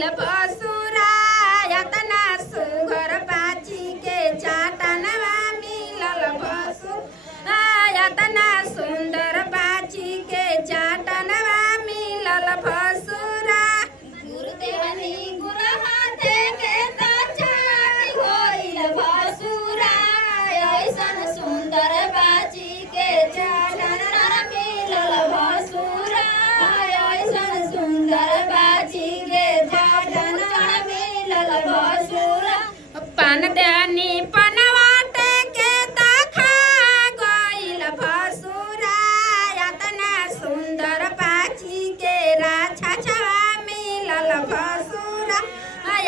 गइल भसुरा यातना सुघर बाची के चाटनवा मिलल भसुरा यातना सुंदर बाची के चाटनवा मिलल भसुरा गुरुदेवनी गुरु हाथे के तो चाट गइल भसुरा ऐसन सुंदर बाची के चाटनवा मिलल भसुरा ऐसन सुंदर बाची के चाटनवा मिलल भसुरा पान देनी पनवाटे के तखा गइल भसुरा यातना सुंदर बाची के राछा छवा मिलल भसुरा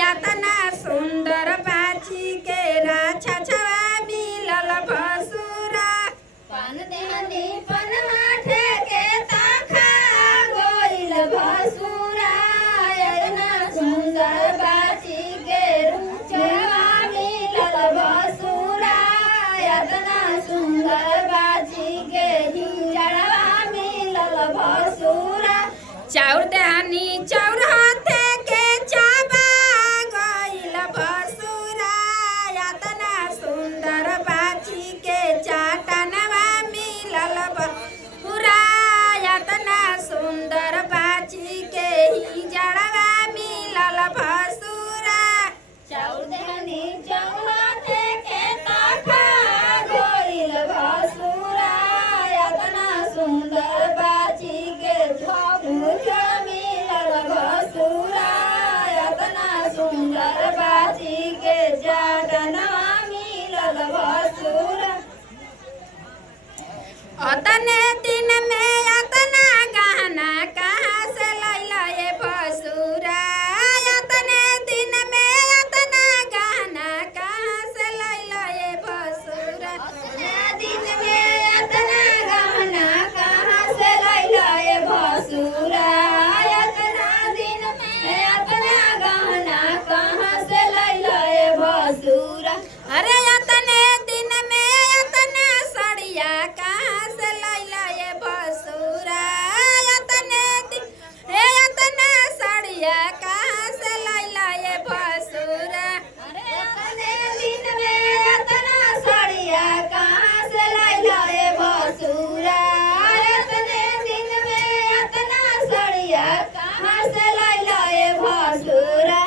यातना सुंदर बाची के राछा छवा मिलल भसुरा पान देनी पनवाटे के तखा गइल भसुरा यातना सुंदर बाची के राछा मिलल भसुरा यातना सुंदर बाची के हिजड़वा मिलल भसुरा चाउर देहनी चाउर हाथे के चाबा गइल भसुरा यातना सुंदर बाची के चाटनवा मिलल भसुरा यातना सुंदर बाची के हिजड़वा मिलल भसुरा चाउर देहनी चाउर हाथे के तखा गइल भसुरा यातना सुंदर बाची के झोपुरा मिलल भसुरा यातना सुंदर बाची के चाटनवा मिलल भसुरा अतने दिन में अतना गहना कहाँ से लैला ये भसुरा अतने दिन में अतना गहना कहाँ से लैला ये भसुरा अतने दिन में अतना गहना कहाँ से लैला ये भसुरा अतना दिन में अतना गहना कहाँ से लैला ये भसुरा अरे अतने दिन में अतना सड़िया कहाँ से लैला ये भसुरा अतने दिन अतना सड़िया कहाँ से लैला ये भसुरा अरे अतने दिन में अतना सड़िया कहाँ से लैला ये भसुरा अतने दिन में अतना सड़िया कहाँ से लैला ये भसुरा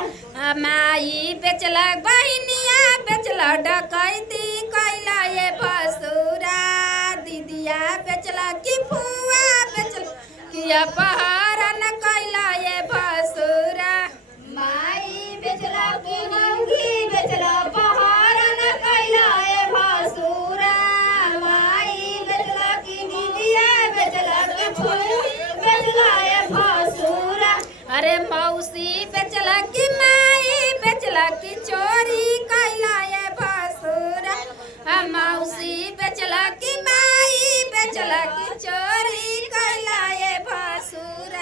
माई बेचलक बहिनिया बेचला डकैती कैला ये भसुरा दीदिया बेचला कि फुआ बेचला कि अपहरण कैला ये भसुरा माई बेचला कि नंगी बेचला अपहरण कैला ये भसुरा माई बेचला कि दीदिया बेचला कि फुआ बेचला ये भसुरा अरे मौसी बेचला कि माई बेचला कि चोरी कैला